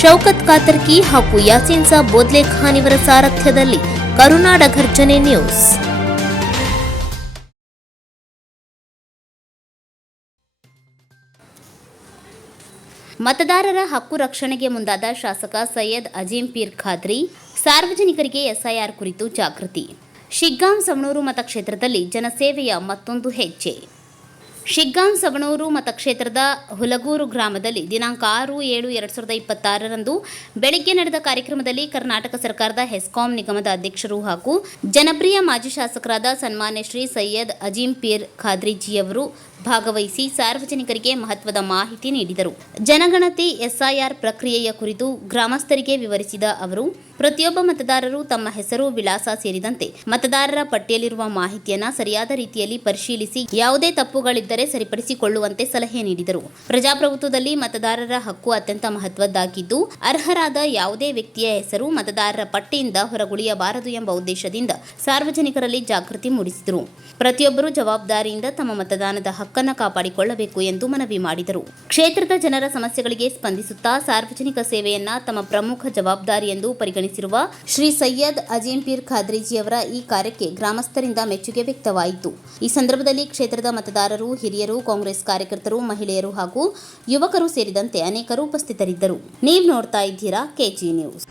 ಶೌಕತ್ ಕಾತರ್ಕಿ ಹಾಗೂ ಯಾಸೀನ್ ಸಾಬ್ ಬೋದ್ಲೆ ಖಾನ್ ಇವರ ಸಾರಥ್ಯದಲ್ಲಿ ಕರುನಾಡ ಘರ್ಜನೆ ನ್ಯೂಸ್. ಮತದಾರರ ಹಕ್ಕು ರಕ್ಷಣೆಗೆ ಮುಂದಾದ ಶಾಸಕ ಸೈಯದ್ ಅಜೀಂ ಪೀರ್ ಖಾದ್ರಿ, ಸಾರ್ವಜನಿಕರಿಗೆ ಎಸ್ಐಆರ್ ಕುರಿತು ಜಾಗೃತಿ. ಶಿಗ್ಗಾಂ ಸವಣೂರು ಮತಕ್ಷೇತ್ರದಲ್ಲಿ ಜನಸೇವೆಯ ಮತ್ತೊಂದು ಹೆಜ್ಜೆ. ಶಿಗ್ಗಾಂ ಸವಣೂರು ಮತಕ್ಷೇತ್ರದ ಹುಲಗೂರು ಗ್ರಾಮದಲ್ಲಿ ದಿನಾಂಕ 6/7/2026 ಬೆಳಗ್ಗೆ ನಡೆದ ಕಾರ್ಯಕ್ರಮದಲ್ಲಿ ಕರ್ನಾಟಕ ಸರ್ಕಾರದ ಹೆಸ್ಕಾಂ ನಿಗಮದ ಅಧ್ಯಕ್ಷರು ಹಾಗೂ ಜನಪ್ರಿಯ ಮಾಜಿ ಶಾಸಕರಾದ ಸನ್ಮಾನ್ಯ ಶ್ರೀ ಸೈಯದ್ ಅಜೀಂ ಪೀರ್ ಖಾದ್ರಿಜಿಯವರು ಭಾಗವಹಿಸಿ ಸಾರ್ವಜನಿಕರಿಗೆ ಮಹತ್ವದ ಮಾಹಿತಿ ನೀಡಿದರು. ಜನಗಣತಿ ಎಸ್ಐಆರ್ ಪ್ರಕ್ರಿಯೆಯ ಕುರಿತು ಗ್ರಾಮಸ್ಥರಿಗೆ ವಿವರಿಸಿದ ಅವರು, ಪ್ರತಿಯೊಬ್ಬ ಮತದಾರರು ತಮ್ಮ ಹೆಸರು, ವಿಳಾಸ ಸೇರಿದಂತೆ ಮತದಾರರ ಪಟ್ಟಿಯಲ್ಲಿರುವ ಮಾಹಿತಿಯನ್ನು ಸರಿಯಾದ ರೀತಿಯಲ್ಲಿ ಪರಿಶೀಲಿಸಿ ಯಾವುದೇ ತಪ್ಪುಗಳಿದ್ದರೆ ಸರಿಪಡಿಸಿಕೊಳ್ಳುವಂತೆ ಸಲಹೆ ನೀಡಿದರು. ಪ್ರಜಾಪ್ರಭುತ್ವದಲ್ಲಿ ಮತದಾರರ ಹಕ್ಕು ಅತ್ಯಂತ ಮಹತ್ವದ್ದಾಗಿದ್ದು, ಅರ್ಹರಾದ ಯಾವುದೇ ವ್ಯಕ್ತಿಯ ಹೆಸರು ಮತದಾರರ ಪಟ್ಟಿಯಿಂದ ಹೊರಗುಳಿಯಬಾರದು ಎಂಬ ಉದ್ದೇಶದಿಂದ ಸಾರ್ವಜನಿಕರಲ್ಲಿ ಜಾಗೃತಿ ಮೂಡಿಸಿದರು. ಪ್ರತಿಯೊಬ್ಬರೂ ಜವಾಬ್ದಾರಿಯಿಂದ ತಮ್ಮ ಮತದಾನದ ಹಕ್ಕನ್ನು ಕಾಪಾಡಿಕೊಳ್ಳಬೇಕು ಎಂದು ಮನವಿ ಮಾಡಿದರು. ಕ್ಷೇತ್ರದ ಜನರ ಸಮಸ್ಯೆಗಳಿಗೆ ಸ್ಪಂದಿಸುತ್ತಾ ಸಾರ್ವಜನಿಕ ಸೇವೆಯನ್ನ ತಮ್ಮ ಪ್ರಮುಖ ಜವಾಬ್ದಾರಿ ಎಂದು ಪರಿಗಣಿಸಿರುವ ಶ್ರೀ ಸೈಯದ್ ಅಜೀಂ ಪೀರ್ ಖಾದ್ರಿಜಿಯವರ ಈ ಕಾರ್ಯಕ್ಕೆ ಗ್ರಾಮಸ್ಥರಿಂದ ಮೆಚ್ಚುಗೆ ವ್ಯಕ್ತವಾಯಿತು. ಈ ಸಂದರ್ಭದಲ್ಲಿ ಕ್ಷೇತ್ರದ ಮತದಾರರು, ಹಿರಿಯರು, ಕಾಂಗ್ರೆಸ್ ಕಾರ್ಯಕರ್ತರು, ಮಹಿಳೆಯರು ಹಾಗೂ ಯುವಕರು ಸೇರಿದಂತೆ ಅನೇಕರು ಉಪಸ್ಥಿತರಿದ್ದರು. ನೀವು ನೋಡ್ತಾ ಇದ್ದೀರಾ ಕೆಜಿ ನ್ಯೂಸ್.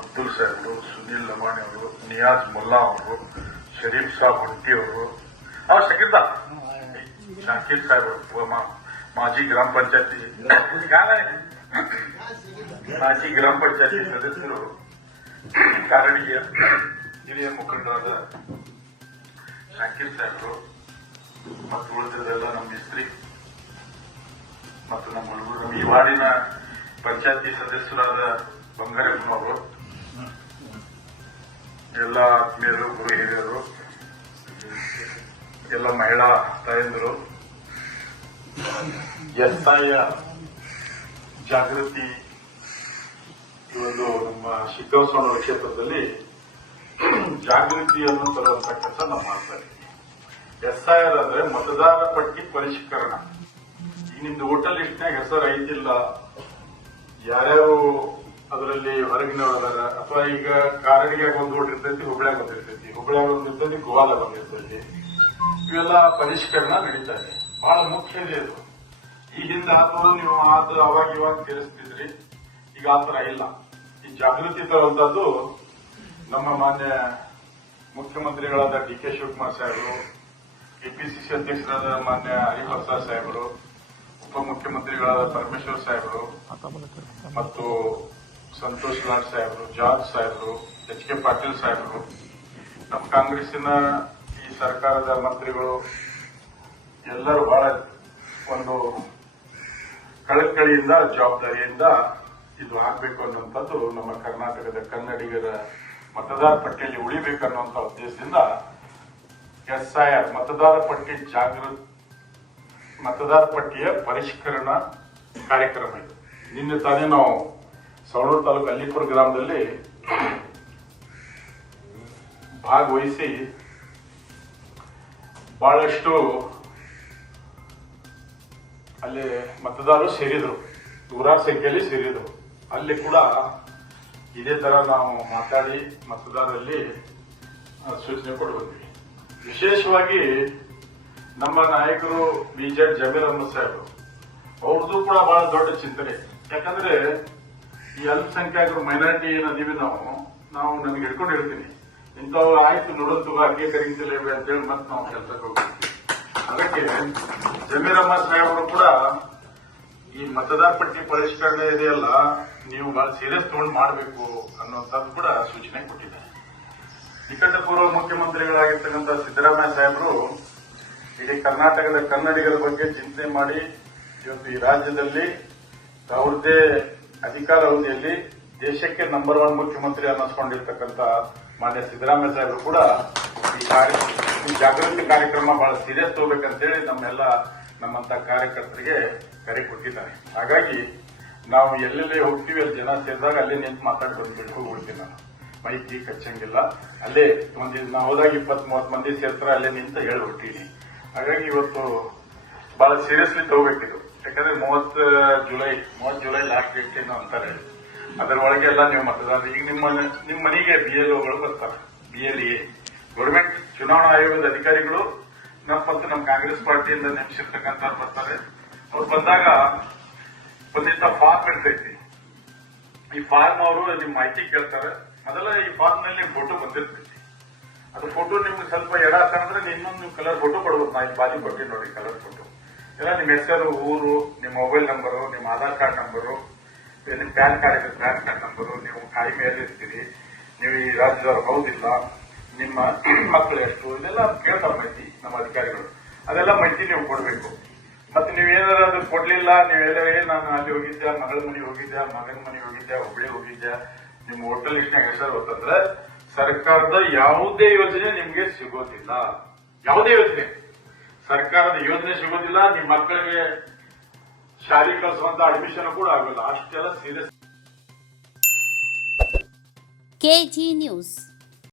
ಅಬ್ದುಲ್ ಸಾಹೇಬರು, ಸುನೀಲ್ ಲಮಾಣಿ ಅವರು, ನಿಯಾಜ್ ಮುಲ್ಲಾ ಅವರು, ಶರೀಫ್ ಸಾಬ್ ಹೊಂಟಿ ಅವರು, ಶಾಕೀರ್ ಸಾಹೇಬರು, ಮಾಜಿ ಗ್ರಾಮ ಪಂಚಾಯತಿ ಸದಸ್ಯರು, ಕಾರಣಿಯ ಹಿರಿಯ ಮುಖಂಡರಾದ ಶಾಕೀರ್ ಸಾಹೇಬರು ಮತ್ತು ಉಳಿದದೆಲ್ಲ ನಮ್ಮ ಮಿಸ್ತ್ರಿ ಮತ್ತು ನಮ್ಮ ಈ ವಾರ್ಡಿನ ಪಂಚಾಯತಿ ಸದಸ್ಯರಾದ ಬಂಗಾರಪ್ಪನವರು, ಎಲ್ಲ ಆತ್ಮೀಯರು, ಗುರು ಹಿರಿಯರು, ಎಲ್ಲ ಮಹಿಳಾ ತಾಯಂದಿರು, ಎಸ್ಐಆರ್ ಜಾಗೃತಿ ಇವತ್ತು ನಮ್ಮ ಶಿಗ್ಗಾಂವ ಸವಣೂರು ಕ್ಷೇತ್ರದಲ್ಲಿ ಜಾಗೃತಿಯನ್ನು ತರುವಂತ ಕೆಲಸ ನಾವು ಮಾಡ್ತಾ ಇದ್ದೀವಿ. ಎಸ್ಐಆರ್ ಅಂದ್ರೆ ಮತದಾರ ಪಟ್ಟಿ ಪರಿಷ್ಕರಣ. ಈಗ ನಿಮ್ದು ವೋಟರ್ ಲಿಸ್ಟ್ನಾಗ ಹೆಸರು ಐತಿಲ್ಲ, ಯಾರ್ಯಾರು ಅದರಲ್ಲಿ ಹೊರಗಿನವರ ಅಥವಾ ಈಗ ಕಾರಣಿಗೆ ಒಂದು ಓಟ್ ಇರ್ತೈತಿ, ಹುಬ್ಳ್ಯಾಗ ಬಂದಿರ್ತೈತಿ, ಹುಬ್ಳ್ಯಾಗ ಒಂದಿರ್ತೈತಿ, ಗೋವಾಲ ಬಂದಿರ್ತೈತಿ, ಇವೆಲ್ಲ ಪರಿಷ್ಕರಣ ನಡೀತಾ ಇದೆ. ಬಹಳ ಮುಖ್ಯ ಇದೆ ಇದು. ಈ ಹಿಂದೆ ಆದರೂ ನೀವು ಅವಾಗ ಇವಾಗ ತಿಳಿಸ್ತಿದ್ರಿ, ಈಗ ಆತರ ಇಲ್ಲ. ಈ ಜಾಗೃತಿ ತರುವಂತದ್ದು ನಮ್ಮ ಮಾನ್ಯ ಮುಖ್ಯಮಂತ್ರಿಗಳಾದ ಡಿ ಕೆ ಶಿವಕುಮಾರ್ ಸಾಹೇಬರು, ಕೆಪಿಸಿಸಿ ಅಧ್ಯಕ್ಷರಾದ ಮಾನ್ಯ ಹರಿಪ್ರಸಾದ್ ಸಾಹೇಬರು, ಉಪಮುಖ್ಯಮಂತ್ರಿಗಳಾದ ಪರಮೇಶ್ವರ್ ಸಾಹೇಬರು ಮತ್ತು ಸಂತೋಷ್ ಲಾಡ್ ಸಾಹೇಬರು, ಜಾರ್ಜ್ ಸಾಹೇಬರು, ಎಚ್ ಕೆ ಪಾಟೀಲ್ ಸಾಹೇಬರು, ನಮ್ಮ ಕಾಂಗ್ರೆಸ್ಸಿನ ಈ ಸರ್ಕಾರದ ಮಂತ್ರಿಗಳು ಎಲ್ಲರೂ ಬಹಳ ಒಂದು ಕಳಕಳಿಯಿಂದ, ಜವಾಬ್ದಾರಿಯಿಂದ ಇದು ಆಗಬೇಕು ಅನ್ನುವಂಥದ್ದು ನಮ್ಮ ಕರ್ನಾಟಕದ ಕನ್ನಡಿಗರ ಮತದಾರ ಪಟ್ಟಿಯಲ್ಲಿ ಉಳಿಬೇಕನ್ನುವಂಥ ಉದ್ದೇಶದಿಂದ ಎಸ್ಐಆರ್ ಮತದಾರ ಪಟ್ಟಿಯ ಪರಿಷ್ಕರಣಾ ಕಾರ್ಯಕ್ರಮ ಇದು. ನಿನ್ನೆ ತಾನೇ ನಾವು ಸವಣೂರು ತಾಲೂಕು ಅಲ್ಲಿಪುರ ಗ್ರಾಮದಲ್ಲಿ ಭಾಗವಹಿಸಿ ಬಹಳಷ್ಟು ಅಲ್ಲಿ ಮತದಾರರು ಸೇರಿದ್ರು, ನೂರಾರು ಸಂಖ್ಯೆಯಲ್ಲಿ ಸೇರಿದ್ರು. ಅಲ್ಲಿ ಕೂಡ ಇದೇ ತರ ನಾವು ಮಾತಾಡಿ ಮತದಾರರಲ್ಲಿ ಸೂಚನೆ ಕೊಟ್ಟು ಬಂದ್ವಿ. ವಿಶೇಷವಾಗಿ ನಮ್ಮ ನಾಯಕರು ಬಿಜೆಪಿ ಜಮೀರ್ ಅಹಮದ್ ಸಾಹೇಬರು, ಅವ್ರದ್ದು ಕೂಡ ಬಹಳ ದೊಡ್ಡ ಚಿಂತನೆ. ಯಾಕಂದ್ರೆ ಈ ಅಲ್ಪಸಂಖ್ಯಾತರು ಮೈನಾರಿಟಿ ಏನದೀವಿ ನಾವು ನನಗೆ ಹಿಡ್ಕೊಂಡು ಹೇಳ್ತೀನಿ, ಇಂಥವ್ರು ಆಯ್ತು ನೋಡೋದು ಅಂಗೀಕರಿಸಲೇವೆ ಅಂತೇಳಿ ಮತ್ತೆ ನಾವು ಕೆಲಸಕ್ಕೆ ಹೋಗ್ತೀವಿ. ಅದಕ್ಕೆ ಜಮೀರ್ ಅಹಮದ್ ಸಾಹೇಬರು ಕೂಡ ಈ ಮತದಾರ ಪಟ್ಟಿ ಪರಿಷ್ಕರಣೆ ಇದೆಯಲ್ಲ, ನೀವು ಬಹಳ ಸೀರಿಯಸ್ ತಗೊಂಡು ಮಾಡಬೇಕು ಅನ್ನುವಂಥದ್ದು ಕೂಡ ಸೂಚನೆ ಕೊಟ್ಟಿದ್ದಾರೆ. ನಿಕಟಪೂರ್ವ ಮುಖ್ಯಮಂತ್ರಿಗಳಾಗಿರ್ತಕ್ಕಂಥ ಸಿದ್ದರಾಮಯ್ಯ ಸಾಹೇಬರು ಇಡೀ ಕರ್ನಾಟಕದ ಕನ್ನಡಿಗರ ಬಗ್ಗೆ ಚಿಂತನೆ ಮಾಡಿ ಇವತ್ತು ಈ ರಾಜ್ಯದಲ್ಲಿ ಅವ್ರದ್ದೇ ಅಧಿಕಾರ ಅವಧಿಯಲ್ಲಿ ದೇಶಕ್ಕೆ ನಂಬರ್ 1 ಮುಖ್ಯಮಂತ್ರಿ ಅನ್ನಿಸ್ಕೊಂಡಿರ್ತಕ್ಕಂಥ ಮಾನ್ಯ ಸಿದ್ದರಾಮಯ್ಯ ಸಾಹೇಬರು ಕೂಡ ಈ ಜಾಗೃತಿ ಕಾರ್ಯಕ್ರಮ ಬಹಳ ಸೀರಿಯಸ್ ತಗೋಬೇಕಂತೇಳಿ ನಮ್ಮಂತ ಕಾರ್ಯಕರ್ತರಿಗೆ ಕರೆ ಕೊಟ್ಟಿದ್ದಾರೆ. ಹಾಗಾಗಿ ನಾವು ಎಲ್ಲೆಲ್ಲಿ ಹೋಗ್ತೀವಿ ಅಲ್ಲಿ ಜನ ಸೇರಿದಾಗ ಅಲ್ಲೇ ನಿಂತು ಮಾತಾಡಿ ಬಂದ್ಬಿಟ್ಟು ಹೋಗ್ಬಿಡ್ತೀನಿ. ನಾನು ಮೈಕಿ ಕಚ್ಚಂಗಿಲ್ಲ, ಅಲ್ಲೇ ನಾವು ಹೋದಾಗ 20-30 ಮಂದಿ ಸೇರ್ತಾರೆ, ಅಲ್ಲೇ ನಿಂತು ಹೇಳ್ಬಿಟ್ಟಿನಿ. ಹಾಗಾಗಿ ಇವತ್ತು ಬಹಳ ಸೀರಿಯಸ್ಲಿ ತಗೋಬೇಕಿದು. ಯಾಕಂದ್ರೆ 30 ಜುಲೈ ಲಾಸ್ಟ್ ಡೇಟ್ ಏನು ಅಂತಾರೆ. ಅದರೊಳಗೆ ಎಲ್ಲ ನೀವು ಮತದಾರ ಈಗ ನಿಮ್ಮ ಮನೆಗೆ BLOಗಳು ಬರ್ತಾರೆ. BLA ಗೌರ್ಮೆಂಟ್ ಚುನಾವಣಾ ಆಯೋಗದ ಅಧಿಕಾರಿಗಳು ಮತ್ತು ನಮ್ಮ ಕಾಂಗ್ರೆಸ್ ಪಾರ್ಟಿಯಿಂದ ನೇಮಿಸಿರ್ತಕ್ಕಂಥ ಬರ್ತಾರೆ. ಅವ್ರು ಬಂದಾಗ ಒಂದಿಷ್ಟ ಫಾರ್ಮ್ ಇರ್ತೈತಿ. ಈ ಫಾರ್ಮ್ ಅವರು ನಿಮ್ ಮಾಹಿತಿ ಕೇಳ್ತಾರೆ. ಮೊದಲ ಈ ಫಾರ್ಮ್ ನಲ್ಲಿ ನಿಮ್ ಫೋಟೋ ಬಂದಿರ್ತೈತಿ. ಅದು ಫೋಟೋ ನಿಮ್ಗೆ ಸ್ವಲ್ಪ ಎಡ ಕಂಡ್ರೆ ಇನ್ನೊಂದು ನೀವು ಕಲರ್ ಫೋಟೋ ಕೊಡ್ಬೇಕು. ನಾ ಈ ಬಾಲಿ ಕೊಡ್ತೀನಿ ನೋಡಿ ಕಲರ್ ಫೋಟೋ. ಎಲ್ಲ ನಿಮ್ಮ ಹೆಸರು, ಊರು, ನಿಮ್ಮ ಮೊಬೈಲ್ ನಂಬರು, ನಿಮ್ಮ ಆಧಾರ್ ಕಾರ್ಡ್ ನಂಬರು, ನಿಮ್ ಪ್ಯಾನ್ ಕಾರ್ಡ್ ಇದೆ ಪ್ಯಾನ್ ಕಾರ್ಡ್ ನಂಬರು, ನೀವು ಕಾಯಿಮೆ ಇರ್ತೀರಿ, ನೀವು ಈ ರಾಜ್ಯದವ್ರು ಹೌದಿಲ್ಲ, ನಿಮ್ಮ ಮಕ್ಕಳು ಎಷ್ಟು, ಇದೆಲ್ಲ ಕೇಳ್ತಾರೆ ಮಾಹಿತಿ ನಮ್ಮ ಅಧಿಕಾರಿಗಳು. ಅದೆಲ್ಲ ಮಾಹಿತಿ ನೀವು ಕೊಡ್ಬೇಕು. ಮತ್ತೆ ನೀವೇನಾದ್ರು ಅದು ಕೊಡ್ಲಿಲ್ಲ, ನೀವೆಲ್ಲ ನಾನು ಅಲ್ಲಿ ಹೋಗಿದ್ದೆ, ಮಗಳ ಮನೆಗೆ ಹೋಗಿದ್ದೆ, ಮಗನ ಮನೆಗೆ ಹೋಗಿದ್ದೆ, ಹುಬ್ಳಿ ಹೋಗಿದ್ದೆ, ನಿಮ್ಮ ಹೋಟೆಲ್ ಲಿಸ್ಟ್ನಾಗ ಹೆಸರು ಹೋತಂದ್ರೆ ಸರ್ಕಾರದ ಯಾವುದೇ ಯೋಜನೆ ನಿಮ್ಗೆ ಸಿಗೋದಿಲ್ಲ. ಯಾವುದೇ ಯೋಜನೆ ಸರ್ಕಾರದ ಯೋಜನೆ ಸಿಗೋದಿಲ್ಲ. ನಿಮ್ಮ ಮಕ್ಕಳಿಗೆ ಶಾಲೆ ಕಳಿಸುವಂತ ಅಡ್ಮಿಷನ್ ಕೂಡ ಆಗೋಲ್ಲ. ಅಷ್ಟೆಲ್ಲ ಸೀರಿಯಸ್. KG news.